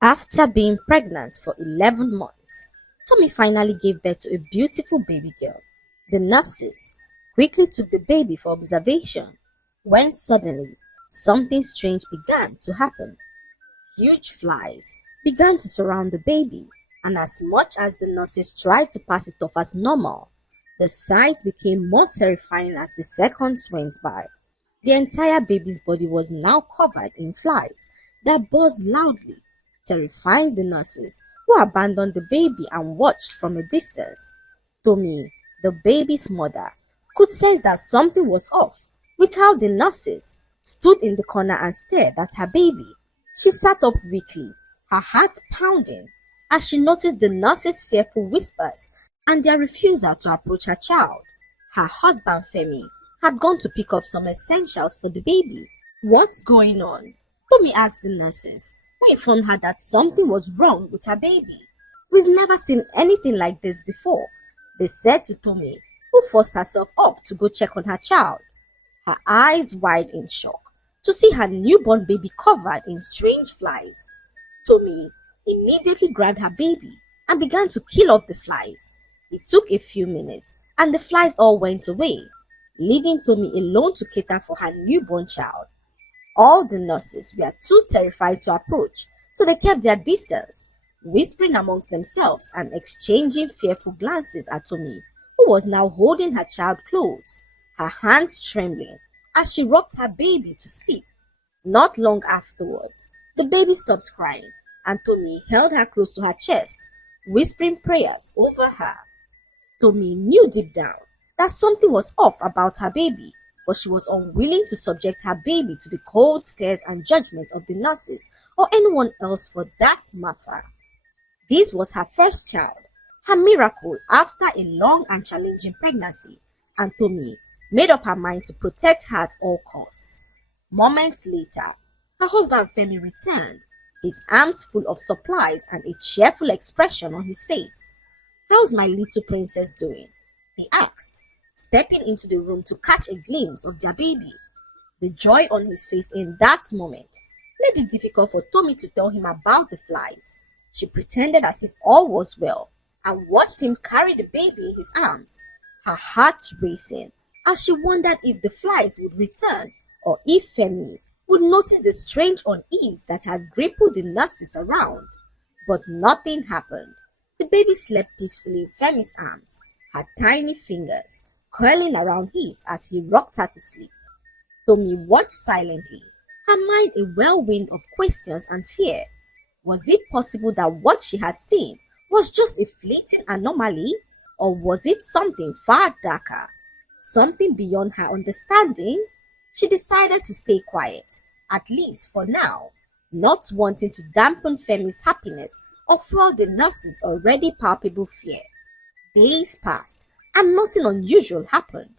After being pregnant for 11 months, Tommy finally gave birth to a beautiful baby girl. The nurses quickly took the baby for observation when suddenly something strange began to happen. Huge flies began to surround the baby, and as much as the nurses tried to pass it off as normal, the sight became more terrifying as the seconds went by. The entire baby's body was now covered in flies that buzzed loudly, terrifying the nurses, who abandoned the baby and watched from a distance. Tommy, the baby's mother, could sense that something was off with how the nurses stood in the corner and stared at her baby. She sat up weakly, her heart pounding, as she noticed the nurses' fearful whispers and their refusal to approach her child. Her husband, Femi, had gone to pick up some essentials for the baby. What's going on? Tommy asked the nurses, who informed her that something was wrong with her baby. We've never seen anything like this before, they said to Tommy, who forced herself up to go check on her child, her eyes wide in shock to see her newborn baby covered in strange flies. Tommy immediately grabbed her baby and began to kill off the flies. It took a few minutes and the flies all went away, leaving Tommy alone to cater for her newborn child. All the nurses were too terrified to approach, so they kept their distance, whispering amongst themselves and exchanging fearful glances at Tommy, who was now holding her child close, her hands trembling as she rocked her baby to sleep. Not long afterwards, the baby stopped crying, and Tommy held her close to her chest, whispering prayers over her. Tommy knew deep down that something was off about her baby, but she was unwilling to subject her baby to the cold stares and judgment of the nurses or anyone else for that matter. This was her first child, her miracle after a long and challenging pregnancy, and Tommy made up her mind to protect her at all costs. Moments later, her husband Femi returned, his arms full of supplies and a cheerful expression on his face. "How's my little princess doing?" he asked, stepping into the room to catch a glimpse of their baby. The joy on his face in that moment made it difficult for Tommy to tell him about the flies. She pretended as if all was well and watched him carry the baby in his arms, her heart racing as she wondered if the flies would return or if Femi would notice the strange unease that had gripped the nurses around. But nothing happened. The baby slept peacefully in Femi's arms, her tiny fingers curling around his as he rocked her to sleep. Tommy watched silently, her mind a whirlwind of questions and fear. Was it possible that what she had seen was just a fleeting anomaly, or was it something far darker, something beyond her understanding? She decided to stay quiet, at least for now, not wanting to dampen Femi's happiness or fuel the nurse's already palpable fear. Days passed, and nothing unusual happened.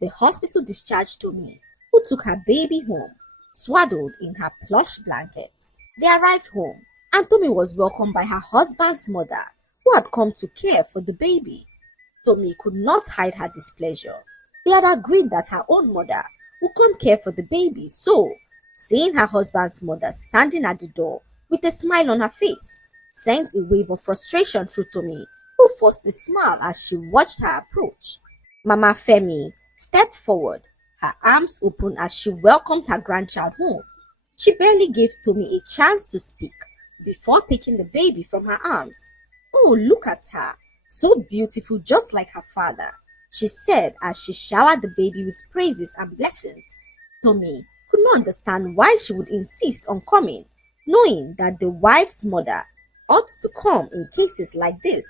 The hospital discharged Tommy, who took her baby home, swaddled in her plush blanket. They arrived home, and Tommy was welcomed by her husband's mother, who had come to care for the baby. Tommy could not hide her displeasure. They had agreed that her own mother would come care for the baby, so, seeing her husband's mother standing at the door with a smile on her face, sent a wave of frustration through Tommy, who forced a smile as she watched her approach. Mama Femi stepped forward, her arms open as she welcomed her grandchild home. She barely gave Tommy a chance to speak before taking the baby from her arms. "Oh, look at her, so beautiful, just like her father," she said as she showered the baby with praises and blessings. Tommy could not understand why she would insist on coming, knowing that the wife's mother ought to come in cases like this.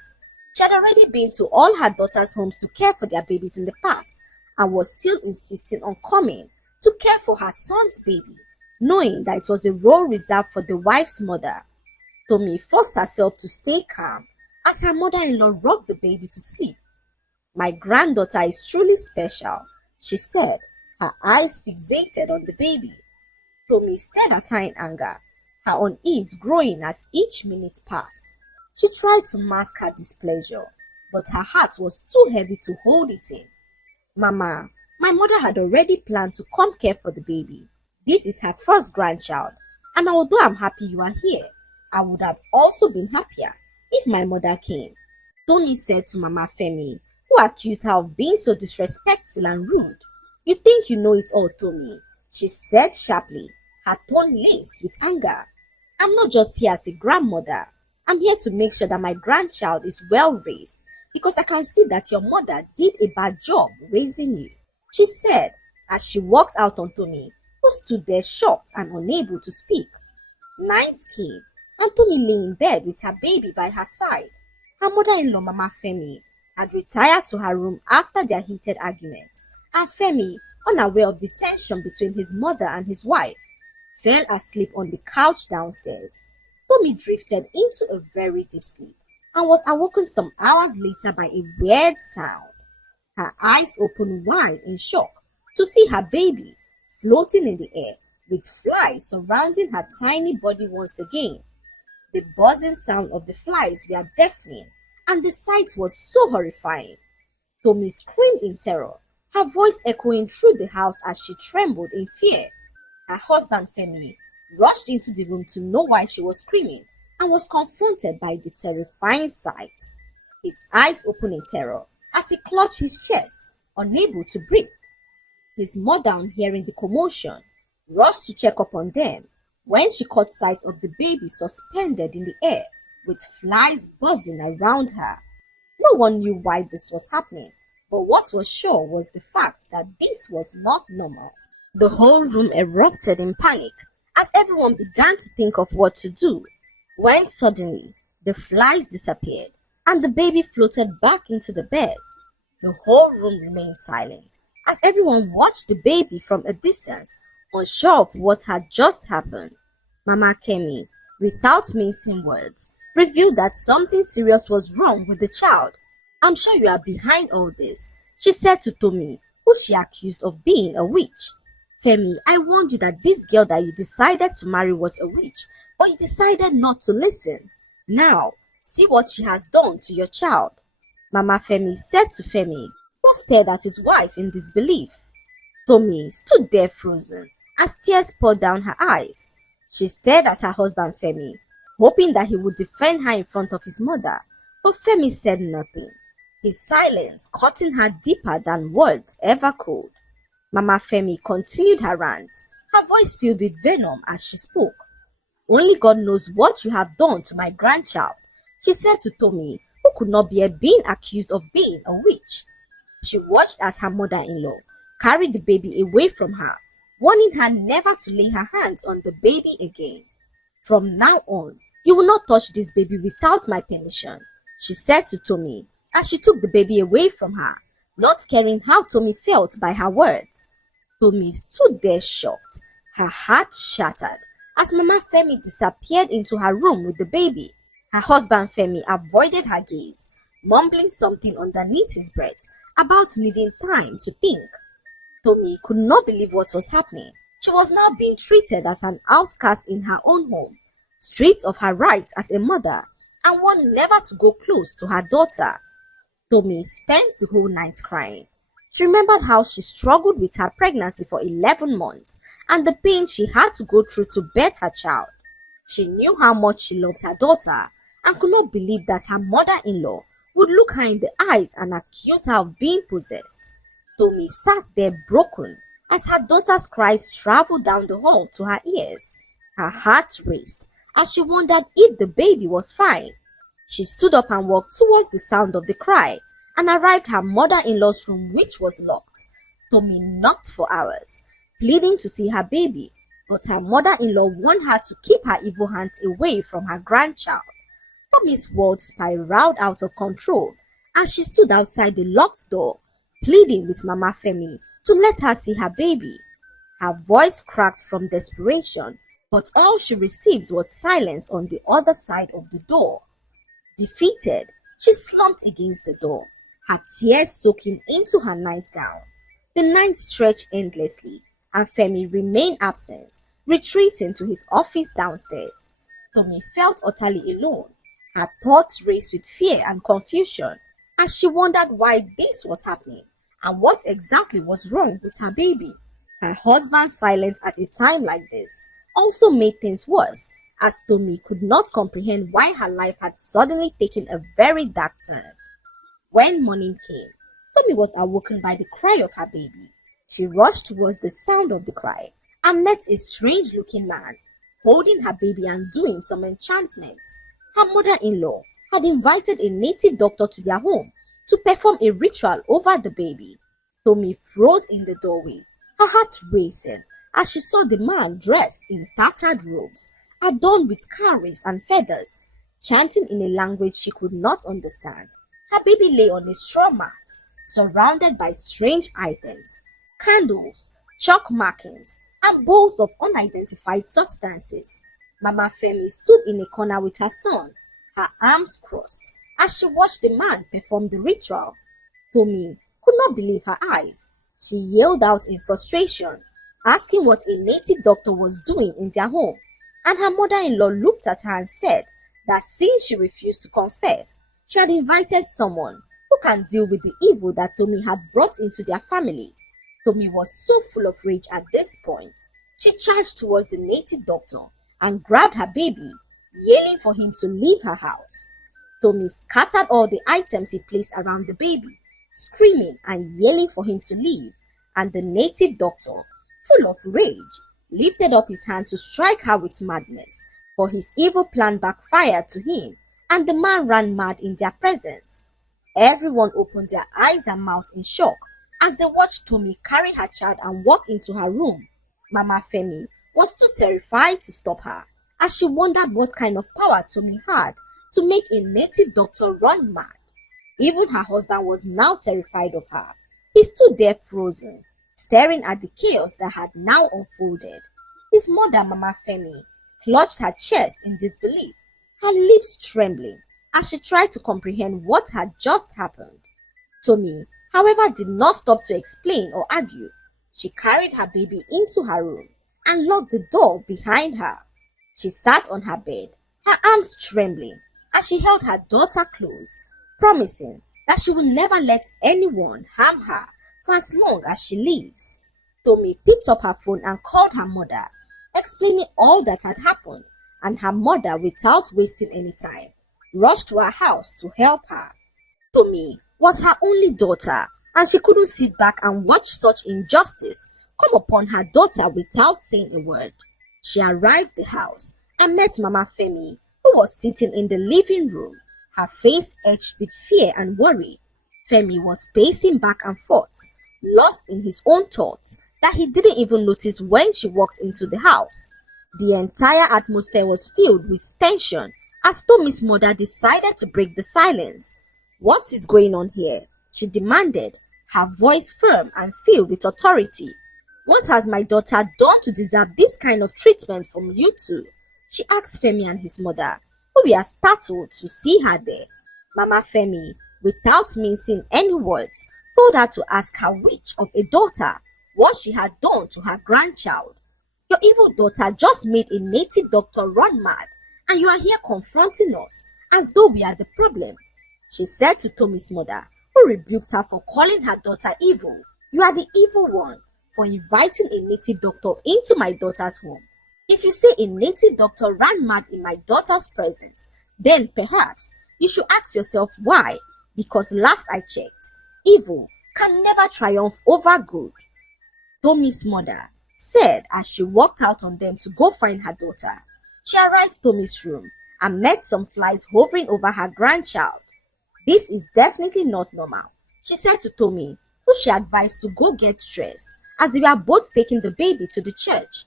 She had already been to all her daughters' homes to care for their babies in the past and was still insisting on coming to care for her son's baby, knowing that it was a role reserved for the wife's mother. Tommy forced herself to stay calm as her mother-in-law rocked the baby to sleep. "My granddaughter is truly special," she said, her eyes fixated on the baby. Tommy stared at her in anger, her unease growing as each minute passed. She tried to mask her displeasure, but her heart was too heavy to hold it in. "Mama, my mother had already planned to come care for the baby. This is her first grandchild, and although I'm happy you are here, I would have also been happier if my mother came, Tommy said to Mama Femi, who accused her of being so disrespectful and rude. You think you know it all, Tommy, she said sharply, her tone laced with anger. I'm not just here as a grandmother. I'm here to make sure that my grandchild is well raised because I can see that your mother did a bad job raising you, she said as she walked out on Tommy, who stood there shocked and unable to speak. Night came, and Tommy lay in bed with her baby by her side. Her mother-in-law, Mama Femi, had retired to her room after their heated argument, and Femi, unaware of the tension between his mother and his wife, fell asleep on the couch downstairs. Tommy drifted into a very deep sleep and was awoken some hours later by a weird sound. Her eyes opened wide in shock to see her baby floating in the air with flies surrounding her tiny body once again. The buzzing sound of the flies were deafening, and the sight was so horrifying. Tommy screamed in terror, her voice echoing through the house as she trembled in fear. Her husband, Femi, rushed into the room to know why she was screaming and was confronted by the terrifying sight. His eyes opened in terror as he clutched his chest, unable to breathe. His mother, on hearing the commotion, rushed to check up on them when she caught sight of the baby suspended in the air with flies buzzing around her. No one knew why this was happening, but what was sure was the fact that this was not normal. The whole room erupted in panic as everyone began to think of what to do, when suddenly the flies disappeared and the baby floated back into the bed. The whole room remained silent as everyone watched the baby from a distance, unsure of what had just happened. Mama Kemi, without mincing words, revealed that something serious was wrong with the child. I'm sure you are behind all this, she said to Tommy, who she accused of being a witch. Femi, I warned you that this girl that you decided to marry was a witch, but you decided not to listen. Now, see what she has done to your child. Mama Femi said to Femi, who stared at his wife in disbelief. Tommy stood there frozen as tears poured down her eyes. She stared at her husband Femi, hoping that he would defend her in front of his mother, but Femi said nothing, his silence cutting her deeper than words ever could. Mama Femi continued her rant, her voice filled with venom as she spoke. Only God knows what you have done to my grandchild, she said to Tommy, who could not bear being accused of being a witch. She watched as her mother-in-law carried the baby away from her, warning her never to lay her hands on the baby again. From now on, you will not touch this baby without my permission, she said to Tommy as she took the baby away from her, not caring how Tommy felt by her words. Tommy stood there shocked, her heart shattered, as Mama Femi disappeared into her room with the baby. Her husband Femi avoided her gaze, mumbling something underneath his breath about needing time to think. Tommy could not believe what was happening. She was now being treated as an outcast in her own home, stripped of her rights as a mother, and warned never to go close to her daughter. Tommy spent the whole night crying. She remembered how she struggled with her pregnancy for 11 months and the pain she had to go through to birth her child. She knew how much she loved her daughter and could not believe that her mother-in-law would look her in the eyes and accuse her of being possessed. Tommy sat there broken as her daughter's cries traveled down the hall to her ears. Her heart raced as she wondered if the baby was fine. She stood up and walked towards the sound of the cry and arrived at her mother-in-law's room, which was locked. Tommy knocked for hours, pleading to see her baby, but her mother-in-law warned her to keep her evil hands away from her grandchild. Tommy's world spiraled out of control as she stood outside the locked door, pleading with Mama Femi to let her see her baby. Her voice cracked from desperation, but all she received was silence on the other side of the door. Defeated, she slumped against the door, her tears soaking into her nightgown. The night stretched endlessly, and Femi remained absent, retreating to his office downstairs. Tommy felt utterly alone. Her thoughts raced with fear and confusion as she wondered why this was happening and what exactly was wrong with her baby. Her husband's silence at a time like this also made things worse as Tommy could not comprehend why her life had suddenly taken a very dark turn. When morning came, Tommy was awoken by the cry of her baby. She rushed towards the sound of the cry and met a strange-looking man holding her baby and doing some enchantments. Her mother-in-law had invited a native doctor to their home to perform a ritual over the baby. Tommy froze in the doorway, her heart racing as she saw the man dressed in tattered robes, adorned with cowries and feathers, chanting in a language she could not understand. Her baby lay on a straw mat, surrounded by strange items, candles, chalk markings, and bowls of unidentified substances. Mama Femi stood in a corner with her son, her arms crossed, as she watched the man perform the ritual. Tommy could not believe her eyes. She yelled out in frustration, asking what a native doctor was doing in their home, and her mother-in-law looked at her and said that since she refused to confess, she had invited someone who can deal with the evil that Tommy had brought into their family. Tommy was so full of rage at this point. She charged towards the native doctor and grabbed her baby, yelling for him to leave her house. Tommy scattered all the items he placed around the baby, screaming and yelling for him to leave, and the native doctor, full of rage, lifted up his hand to strike her with madness, for his evil plan backfired to him, and the man ran mad in their presence. Everyone opened their eyes and mouths in shock as they watched Tommy carry her child and walk into her room. Mama Femi was too terrified to stop her, as she wondered what kind of power Tommy had to make a native doctor run mad. Even her husband was now terrified of her. He stood there frozen, staring at the chaos that had now unfolded. His mother, Mama Femi, clutched her chest in disbelief, her lips trembling as she tried to comprehend what had just happened. Tommy, however, did not stop to explain or argue. She carried her baby into her room and locked the door behind her. She sat on her bed, her arms trembling, as she held her daughter close, promising that she would never let anyone harm her for as long as she lives. Tommy picked up her phone and called her mother, explaining all that had happened, and her mother, without wasting any time, rushed to her house to help her. Tommy was her only daughter, and she couldn't sit back and watch such injustice come upon her daughter without saying a word. She arrived at the house and met Mama Femi, who was sitting in the living room, her face etched with fear and worry. Femi was pacing back and forth, lost in his own thoughts that he didn't even notice when she walked into the house. The entire atmosphere was filled with tension as Tommy's mother decided to break the silence. "What is going on here?" she demanded, her voice firm and filled with authority. "What has my daughter done to deserve this kind of treatment from you two?" she asked Femi and his mother, who were startled to see her there. Mama Femi, without mincing any words, told her to ask her witch of a daughter what she had done to her grandchild. "Your evil daughter just made a native doctor run mad, and you are here confronting us as though we are the problem," she said to Tommy's mother, who rebuked her for calling her daughter evil. "You are the evil one for inviting a native doctor into my daughter's home. If you say a native doctor ran mad in my daughter's presence, then perhaps you should ask yourself why, because last I checked, evil can never triumph over good," Tommy's mother said as she walked out on them to go find her daughter. She arrived at Tommy's room and met some flies hovering over her grandchild. "This is definitely not normal," she said to Tommy, who she advised to go get dressed as they were both taking the baby to the church.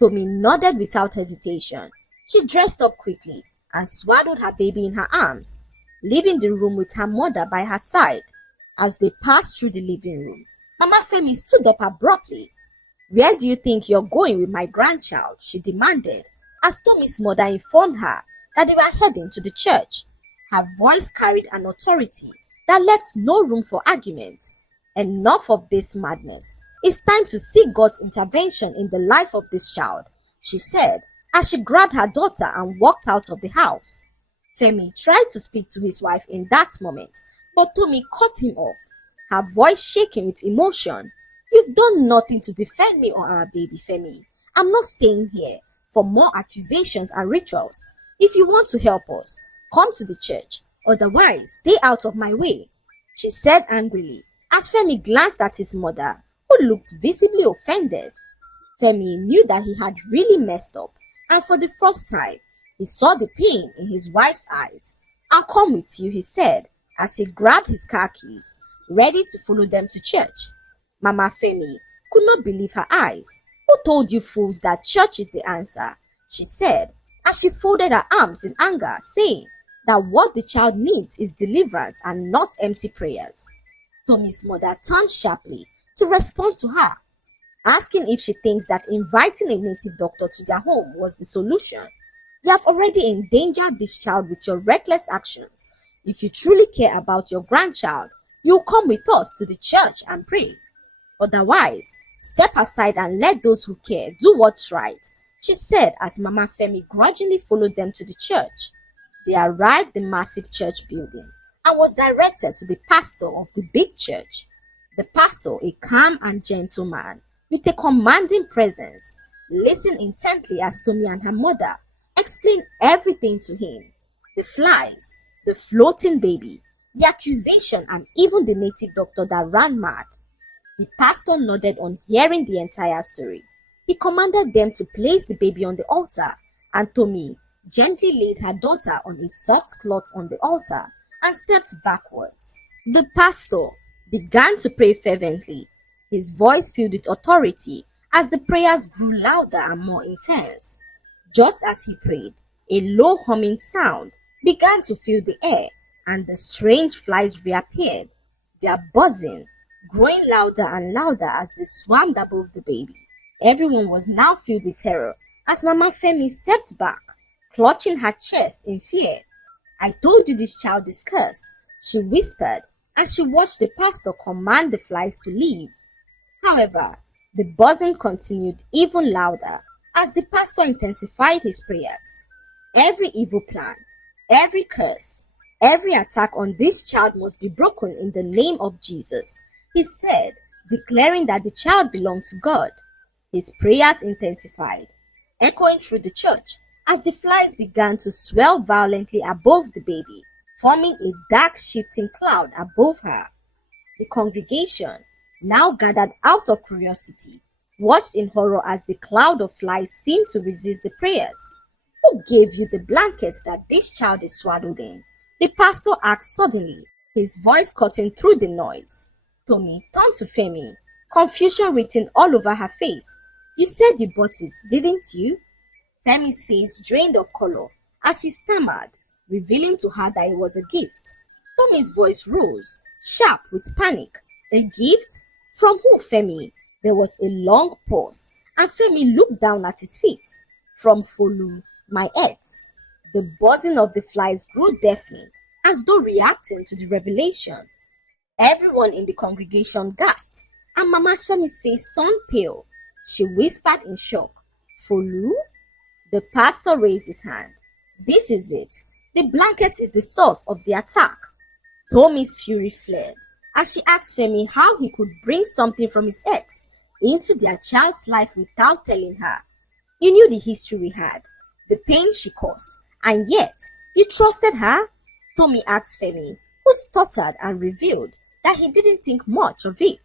Tommy nodded without hesitation. She dressed up quickly and swaddled her baby in her arms, leaving the room with her mother by her side. As they passed through the living room, Mama Femi stood up abruptly. "Where do you think you're going with my grandchild?" she demanded, as Tommy's mother informed her that they were heading to the church. Her voice carried an authority that left no room for argument. "Enough of this madness. It's time to seek God's intervention in the life of this child," she said as she grabbed her daughter and walked out of the house. Femi tried to speak to his wife in that moment, but Tommy cut him off, her voice shaking with emotion. "You've done nothing to defend me or our baby, Femi. I'm not staying here. for more accusations and rituals. If you want to help us, come to the church. Otherwise, stay out of my way, she said angrily as Femi glanced at his mother, who looked visibly offended. Femi knew that he had really messed up, and for the first time, he saw the pain in his wife's eyes. "I'll come with you," he said as he grabbed his car keys, ready to follow them to church. Mama Femi could not believe her eyes. "Who told you fools that church is the answer?" she said as she folded her arms in anger, saying that what the child needs is deliverance and not empty prayers. Tommy's mother turned sharply to respond to her, asking if she thinks that inviting a native doctor to their home was the solution. "You have already endangered this child with your reckless actions. If you truly care about your grandchild, you'll come with us to the church and pray. Otherwise, step aside and let those who care do what's right," she said as Mama Femi grudgingly followed them to the church. They arrived at the massive church building and was directed to the pastor of the big church. The pastor, a calm and gentle man with a commanding presence, listened intently as Tommy and her mother explained everything to him. The flies, the floating baby, the accusation, and even the native doctor that ran mad. The pastor nodded on hearing the entire story. He commanded them to place the baby on the altar, and Tommy gently laid her daughter on a soft cloth on the altar and stepped backwards. The pastor began to pray fervently, his voice filled with authority as the prayers grew louder and more intense. Just as he prayed, a low humming sound began to fill the air, and the strange flies reappeared, their buzzing growing louder and louder as they swarmed above the baby. Everyone was now filled with terror as Mama Femi stepped back, clutching her chest in fear. "I told you this child is cursed," she whispered as she watched the pastor command the flies to leave. However, the buzzing continued even louder as the pastor intensified his prayers. Every evil plan, every curse, every attack on this child must be broken in the name of Jesus, he said, declaring that the child belonged to God. His prayers intensified, echoing through the church as the flies began to swell violently above the baby, forming a dark shifting cloud above her. The congregation, now gathered out of curiosity, watched in horror as the cloud of flies seemed to resist the prayers. "Who gave you the blanket that this child is swaddled in?" the pastor asked suddenly, his voice cutting through the noise. Tommy turned to Femi, confusion written all over her face. "You said you bought it, didn't you?" Femi's face drained of color as he stammered, revealing to her that it was a gift. Tommy's voice rose, sharp with panic. "A gift? From who, Femi?" There was a long pause, and Femi looked down at his feet. "From Folu, my ex." The buzzing of the flies grew deafening, as though reacting to the revelation. Everyone in the congregation gasped, and Mama Femi's face turned pale. She whispered in shock, "Folu?" The pastor raised his hand. "This is it. The blanket is the source of the attack." Tommy's fury flared as she asked Femi how he could bring something from his ex into their child's life without telling her. "You knew the history we had, the pain she caused, and yet you trusted her?" Tommy asked Femi, who stuttered and revealed that he didn't think much of it.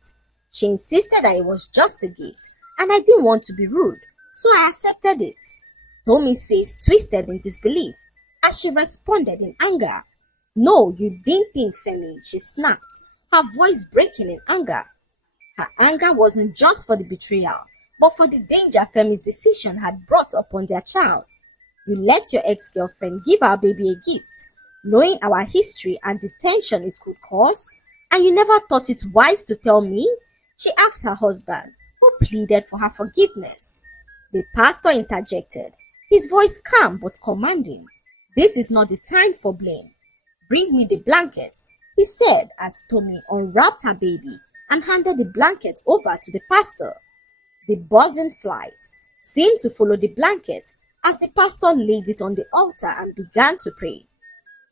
"She insisted that it was just a gift, and I didn't want to be rude, so I accepted it." Tommy's face twisted in disbelief as she responded in anger. "No, you didn't think, Femi," she snapped, her voice breaking in anger. Her anger wasn't just for the betrayal, but for the danger Femi's decision had brought upon their child. "You let your ex-girlfriend give our baby a gift, knowing our history and the tension it could cause, and you never thought it wise to tell me?" she asked her husband, who pleaded for her forgiveness. The pastor interjected, his voice calm but commanding. "This is not the time for blame. Bring me the blanket," he said as Tommy unwrapped her baby and handed the blanket over to the pastor. The buzzing flies seemed to follow the blanket as the pastor laid it on the altar and began to pray.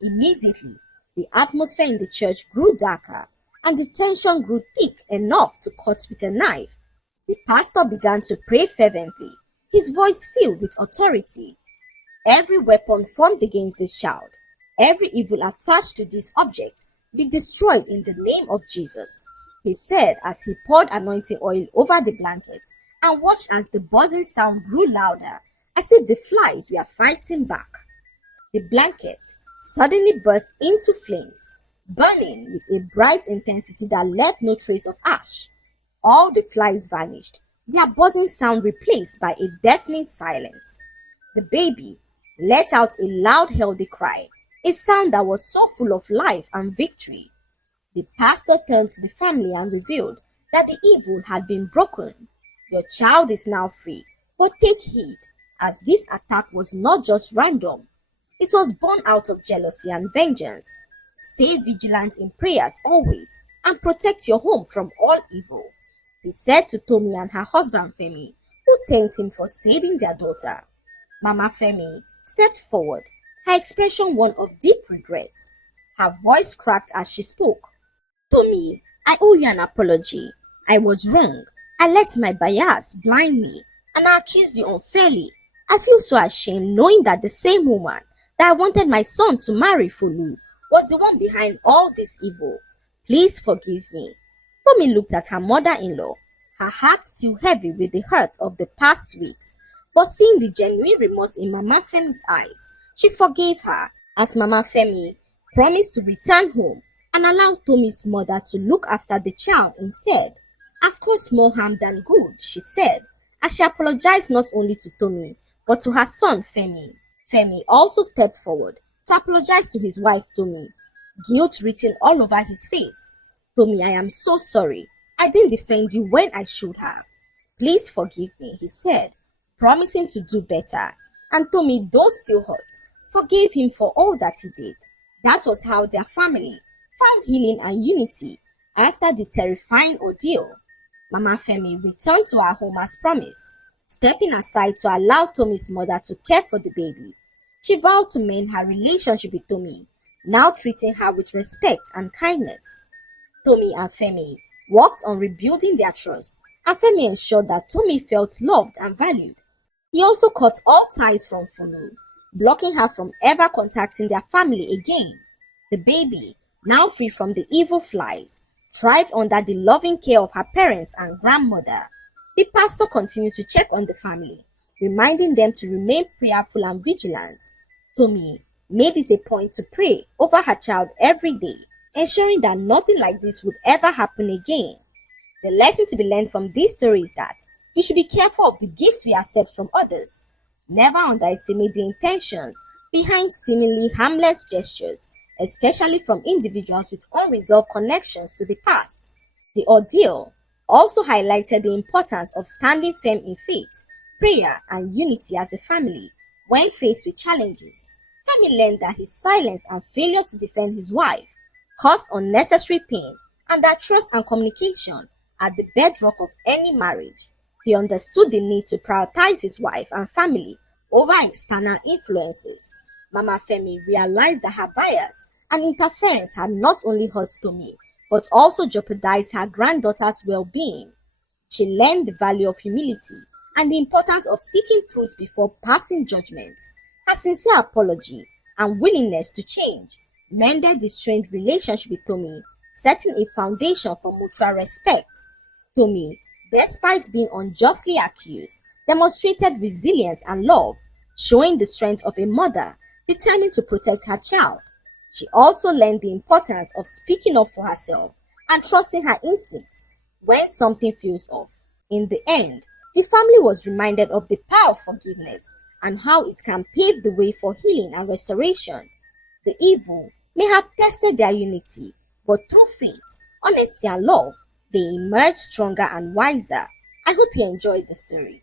Immediately, the atmosphere in the church grew darker and the tension grew thick enough to cut with a knife. The pastor began to pray fervently, his voice filled with authority. Every weapon formed against this child, every evil attached to this object, be destroyed in the name of Jesus, he said as he poured anointing oil over the blanket and watched as the buzzing sound grew louder as if the flies were fighting back. The blanket suddenly burst into flames, burning with a bright intensity that left no trace of ash. All the flies vanished, their buzzing sound replaced by a deafening silence. The baby let out a loud, healthy cry, a sound that was so full of life and victory. The pastor turned to the family and revealed that the evil had been broken. Your child is now free, but take heed, as this attack was not just random. It was born out of jealousy and vengeance. Stay vigilant in prayers always and protect your home from all evil, he said to Tommy and her husband Femi, who thanked him for saving their daughter. Mama Femi stepped forward, her expression one of deep regret. Her voice cracked as she spoke. Tommy, I owe you an apology. I was wrong. I let my bias blind me, and I accused you unfairly. I feel so ashamed knowing that the same woman that I wanted my son to marry Fulu was the one behind all this evil. Please forgive me. Tommy looked at her mother-in-law, her heart still heavy with the hurt of the past weeks. But seeing the genuine remorse in Mama Femi's eyes, she forgave her as Mama Femi promised to return home and allow Tommy's mother to look after the child instead. Of course, more harm than good, she said, as she apologized not only to Tommy, but to her son Femi. Femi also stepped forward to apologize to his wife Tommy, guilt written all over his face. Tommy, I am so sorry. I didn't defend you when I should have. Please forgive me, he said, promising to do better. And Tommy, though still hurt, forgave him for all that he did. That was how their family found healing and unity after the terrifying ordeal. Mama Femi returned to her home as promised, stepping aside to allow Tommy's mother to care for the baby. She vowed to mend her relationship with Tommy, now treating her with respect and kindness. Tommy and Femi worked on rebuilding their trust, and Femi ensured that Tommy felt loved and valued. He also cut all ties from Funu, blocking her from ever contacting their family again. The baby, now free from the evil flies, thrived under the loving care of her parents and grandmother. The pastor continued to check on the family, reminding them to remain prayerful and vigilant. Tommy made it a point to pray over her child every day, ensuring that nothing like this would ever happen again. The lesson to be learned from this story is that we should be careful of the gifts we accept from others. Never underestimate the intentions behind seemingly harmless gestures, especially from individuals with unresolved connections to the past. The ordeal also highlighted the importance of standing firm in faith, prayer, and unity as a family when faced with challenges. Femi learned that his silence and failure to defend his wife caused unnecessary pain, and that trust and communication are the bedrock of any marriage. He understood the need to prioritize his wife and family over external influences. Mama Femi realized that her bias and interference had not only hurt Tommy, but also jeopardized her granddaughter's well-being. She learned the value of humility and the importance of seeking truth before passing judgment. Her sincere apology and willingness to change mended the strained relationship with Tommy, setting a foundation for mutual respect. Tommy, despite being unjustly accused, demonstrated resilience and love, showing the strength of a mother determined to protect her child. She also learned the importance of speaking up for herself and trusting her instincts when something feels off. In the end, the family was reminded of the power of forgiveness and how it can pave the way for healing and restoration. The evil may have tested their unity, but through faith, honesty, and love, they emerged stronger and wiser. I hope you enjoyed the story.